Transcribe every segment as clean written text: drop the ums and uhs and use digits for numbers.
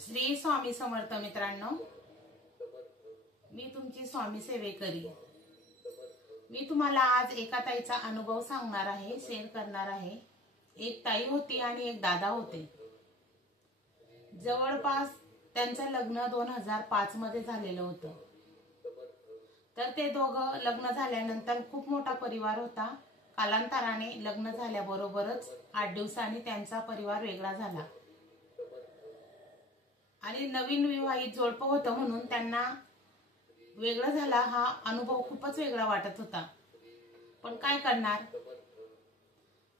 श्री स्वामी समर्थ मित्रांनो, मी तुमची स्वामी सेवेकरी। मी तुम्हाला आज एका ताईचा अनुभव सांगणार आहे, शेअर करणार आहे। एक ताई होती आणि एक दादा होते। जवळपास त्यांचं लग्न 2005 मध्ये झालेलं होतं। तर ते दोघं लग्न झाल्यानंतर खूप मोठा परिवार होता। कालांतराने लग्न झाल्याबरोबरच 8 दिवसांनी त्यांचा परिवार वेगळा झाला आणि नवीन विवाहित जोडपं होतं म्हणून त्यांना वेगळं झाला हा अनुभव खूपच वेगळा वाटत होता। पण काय करणार,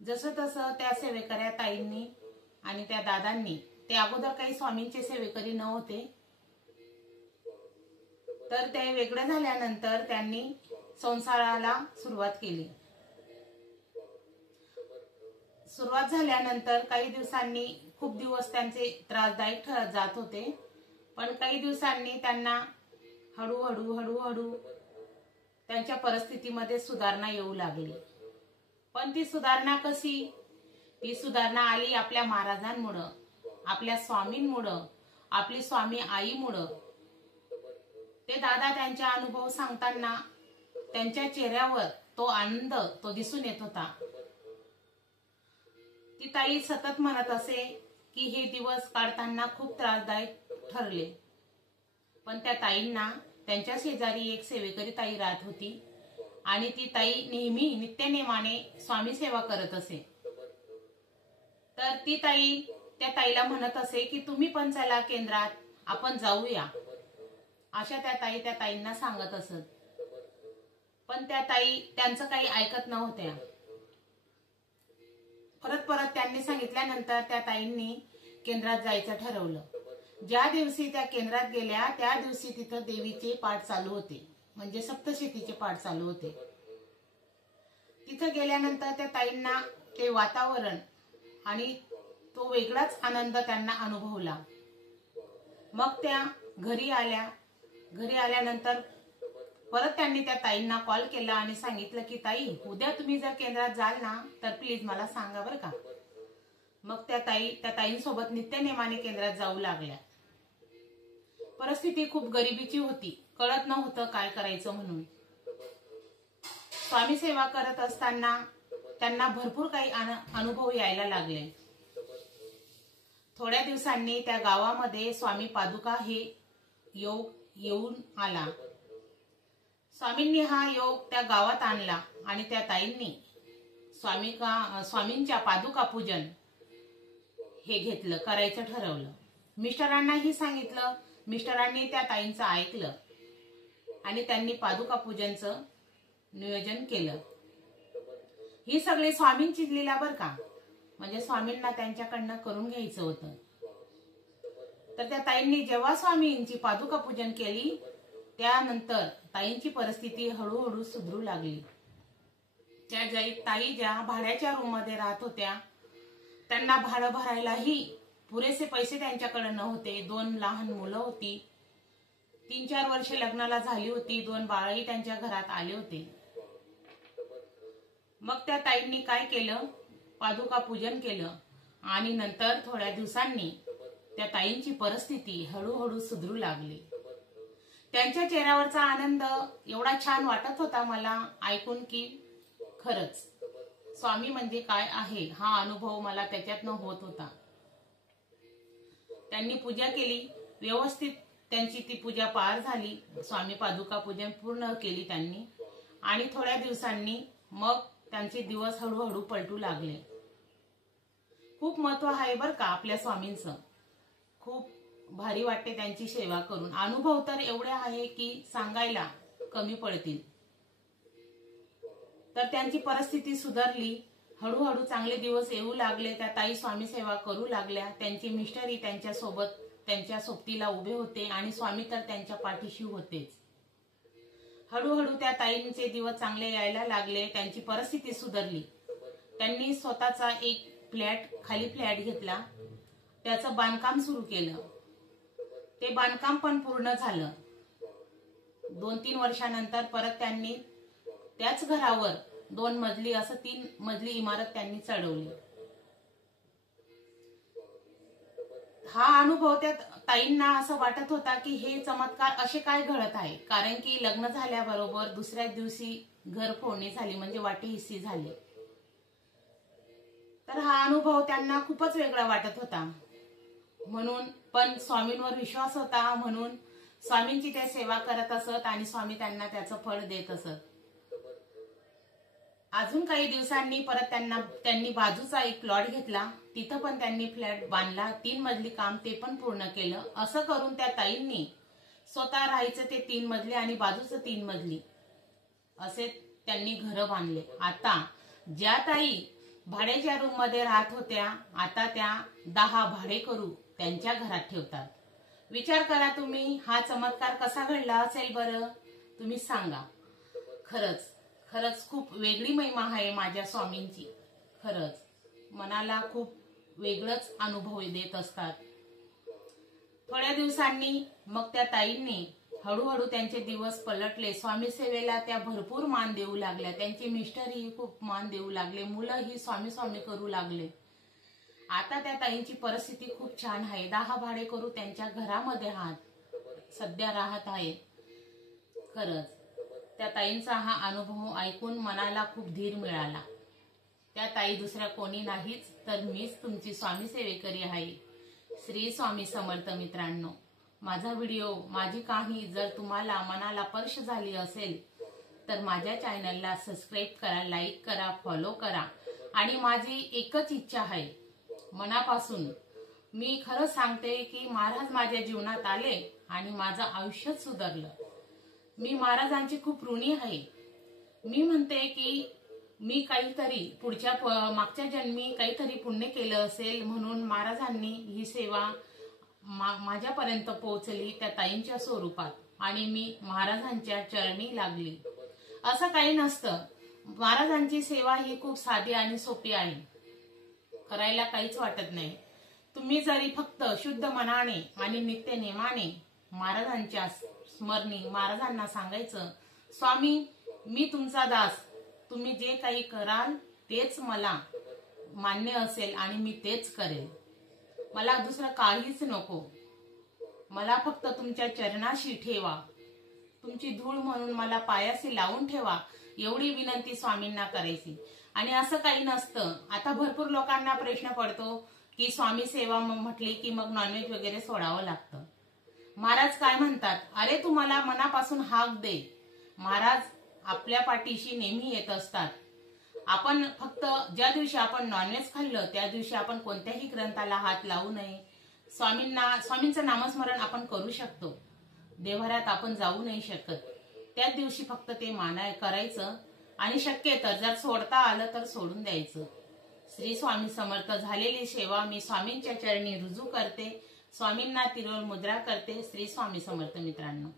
जसं तसं त्या सेवेकऱ्या ताईंनी आणि त्या दादांनी, ते अगोदर काही स्वामींचे सेवेकरी नव्हते, तर ते वेगळे झाल्यानंतर त्यांनी संसाराला सुरुवात केली। सुरुवात झाल्यानंतर काही दिवसांनी खूप दिवस त्यांचे त्रासदायक ठरत जात होते, पण काही दिवसांनी त्यांना हळूहळू त्यांच्या परिस्थितीमध्ये सुधारणा येऊ लागली। पण ती सुधारणा कशी? ती सुधारणा आली आपल्या महाराजांमुळे, आपल्या स्वामींमुळे, आपली स्वामी आईमुळे। ते दादा त्यांचा अनुभव सांगताना त्यांच्या चेहऱ्यावर तो आनंद तो दिसून येत होता। ती ताई सतत म्हणत असे की हे दिवस काढताना खूप त्रासदायक ठरले। पण त्या ताईंना त्यांच्या शेजारी एक सेवेकरी ताई राहत होती आणि ती ताई नेहमी नित्यनेमाने स्वामी सेवा करत असे। तर ती ताई त्या ताईला म्हणत असे की तुम्ही पण चला केंद्रात, आपण जाऊया, अशा त्या ताईंना सांगत असत। पण त्या ताई त्यांचं काही ऐकत नव्हत्या। परत त्यांनी सांगितल्यानंतर त्या ताईंनी केंद्रात जायचं ठरवलं। ज्या दिवशी त्या केंद्रात गेल्या त्या दिवशी तिथं देवीचे पाठ चालू होते, म्हणजे सप्तशतीचे पाठ चालू होते। तिथं गेल्यानंतर त्या ताईंना ते वातावरण आणि तो वेगळाच आनंद त्यांना अनुभवला। मग त्या घरी आल्या। घरी आल्यानंतर परत त्यांनी त्या ताईंना कॉल केला आणि सांगितलं की ताई, उद्या तुम्ही जर केंद्रात जाल ना तर प्लीज मला सांगा बरं का। मग त्या ताईंसोबत नित्यनेमाने केंद्रात जाऊ लागल्या। परिस्थिती खूप गरिबीची होती, कळत नव्हतं काय करायचं म्हणून। स्वामी सेवा करत असताना त्यांना भरपूर काही अनुभव यायला लागले। थोड्या दिवसांनी त्या गावामध्ये स्वामी पादुका हे योग येऊन आला। स्वामींनी हा योग त्या गावात आणला आणि त्या ताईंनी स्वामींच्या पादुका पूजन हे घेतलं, करायचं ठरवलं। मिस्टरांनाही सांगितलं, मिस्टरांनी त्या ताईंचं ऐकलं आणि त्यांनी पादुका पूजनचं नियोजन केलं। ही सगळी स्वामींची लीला बरं का, म्हणजे स्वामींना त्यांच्याकडनं करून घ्यायचं होतं। तर त्या ताईंनी जेव्हा स्वामींची पादुका पूजन केली त्यानंतर ताईंची परिस्थिती हळूहळू सुधरू लागली। त्या ताई ज्या भाड्याच्या रूम मध्ये राहत होत्या, त्यांना भाडं भरायलाही पुरेसे पैसे त्यांच्याकडे नव्हते। 2 लहान मुलं होती, 3-4 वर्ष लग्नाला झाली होती, 2 बाळही त्यांच्या घरात आले होते। मग त्या ताईंनी काय केलं, पादुका पूजन केलं आणि नंतर थोड्या दिवसांनी त्या ताईंची परिस्थिती हळूहळू सुधरू लागली। त्यांच्या चेहऱ्यावरचा आनंद एवढा छान वाटत होता मला ऐकून की खरंच स्वामी म्हणजे काय आहे हा अनुभव मला त्याच्यातनं होत होता। त्यांनी पूजा केली व्यवस्थित, त्यांची ती पूजा पार झाली। स्वामी पादुका पूजन पूर्ण केली त्यांनी आणि थोड्या दिवसांनी मग त्यांचे दिवस हळूहळू पलटू लागले। खूप महत्व आहे बरं का आपल्या स्वामींचं, खूप भारी वाटते त्यांची सेवा करून। अनुभव तर एवढे आहे की सांगायला कमी पडतील। तर त्यांची परिस्थिती सुधारली, हळूहळू चांगले दिवस येऊ लागले। त्या ताई स्वामी सेवा करू लागल्या। त्यांचे मिस्टरही त्यांच्या सोबत त्यांच्या सोबतीला उभे होते आणि स्वामी तर त्यांच्या पाठीशी होतेच। हळूहळू त्या ताईंचे दिवस चांगले यायला लागले, त्यांची परिस्थिती सुधारली। त्यांनी स्वतःचा एक खाली फ्लॅट घेतला, त्याचं बांधकाम सुरू केलं। ते बांधकाम पण पूर्ण झालं। 2-3 वर्षानंतर परत त्यांनी त्याच घरावर 2 मजली असं 3 मजली इमारत त्यांनी चढवली। हा अनुभव त्या ताईंना असं वाटत होता की हे चमत्कार असे काय घडत आहे, कारण की लग्न झाल्याबरोबर दुसऱ्याच दिवशी घर फोडणी झाली, म्हणजे वाटे हिस्सी झाले. तर हा अनुभव त्यांना खूपच वेगळा वाटत होता. म्हणून पण स्वामींवर विश्वास होता, म्हणून स्वामींची ते सेवा करत असत आणि स्वामी त्यांना त्याचं फळ देत असत. अजून काही दिवसांनी परत त्यांनी बाजूचा एक प्लॉट घेतला, तिथं पण त्यांनी फ्लॅट बांधला, 3 मजली काम ते पण पूर्ण केलं. असं करून त्या ताईंनी स्वतः राहायचं ते 3 मजली आणि बाजूचं 3 मजली असे त्यांनी घरं बांधले. आता ज्या ताई भाड्याच्या रूम मध्ये राहत होत्या, आता त्या 10 भाडेकरू त्यांच्या घरात ठेवतात. विचार करा तुम्ही, हा चमत्कार कसा घडला असेल बरं, तुम्ही सांगा. खरंच खरंच खूप वेगळी महिमा आहे माझ्या स्वामींची. खरंच मनाला खूप वेगळंच अनुभव देत असतात. थोड्या दिवसांनी मग त्या ताईंनी हळूहळू त्यांचे दिवस पलटले. स्वामी सेवेला त्या भरपूर मान देऊ लागल्या. त्यांचे मिस्टरही खूप मान देऊ लागले, मुलंही स्वामी स्वामी करू लागले. आता त्या ताईंची परिस्थिती खूप छान आहे. 10 भाडेकरू त्यांच्या घरामध्ये सध्या राहत आहे. खरंच त्या ताईंचा हा अनुभव ऐकून मनाला खूप धीर मिळाला. त्या ताई दुसऱ्या कोणी नाहीच तर मीच तुमची स्वामी सेवेकरी आहे. श्री स्वामी समर्थ. मित्रांनो, माझा व्हिडिओ, माझी कहाणी जर तुम्हाला मनाला स्पर्श झाली असेल तर माझ्या चॅनलला सबस्क्राईब करा, लाईक करा, फॉलो करा. आणि माझी एकच इच्छा आहे मनापासून, मी खरं सांगते की महाराज माझ्या जीवनात आले आणि माझं आयुष्यच सुधारलं. मी महाराजांची खूप ऋणी आहे. मी म्हणते की मी काहीतरी मागच्या जन्मी काहीतरी पुण्य केलं असेल, म्हणून महाराजांनी ही सेवा माझ्यापर्यंत पोहोचली त्या ताईंच्या स्वरूपात, आणि मी महाराजांच्या चरणी लागली. असं काही नसतं. महाराजांची सेवा ही खूप साधी आणि सोपी आहे, करायला काहीच वाटत नाही. तुम्ही जरी फक्त शुद्ध मनाने आणि नित्य नेमाने महाराजांच्या स्मरणी महाराजांना सांगायचं, स्वामी मी तुमचा दास, तुम्ही जे काही कराल तेच मला मान्य असेल आणि मी तेच करेल. मला दुसरं काहीच नको, मला फक्त तुमच्या चरणाशी ठेवा, तुमची धूळ म्हणून मला पायाशी लावून ठेवा, एवढी विनंती स्वामींना करायची. आणि असं काही नसतं. आता भरपूर लोकांना प्रश्न पडतो की स्वामी सेवा म्हटली की मग नॉनव्हेज वगैरे सोडावं लागतं. महाराज काय म्हणतात, अरे तू मला मनापासून हाक दे. महाराज आपल्या पाठीशी नेहमी येत असतात. आपण फक्त ज्या दिवशी आपण नॉनव्हेज खाल्लं त्या दिवशी आपण कोणत्याही ग्रंथाला हात लावू नये. स्वामींचं नामस्मरण आपण करू शकतो, देवघरात आपण जाऊ नाही शकत. त्याच दिवशी फक्त ते करायचं, आणि शक्य तर जर सोडता आलं तर सोडून द्यायचं. श्री स्वामी समर्थ. झालेली सेवा मी स्वामींच्या चरणी रुजू करते, स्वामींना तिरोळ मुद्रा करते. श्री स्वामी समर्थ. मित्रांनो.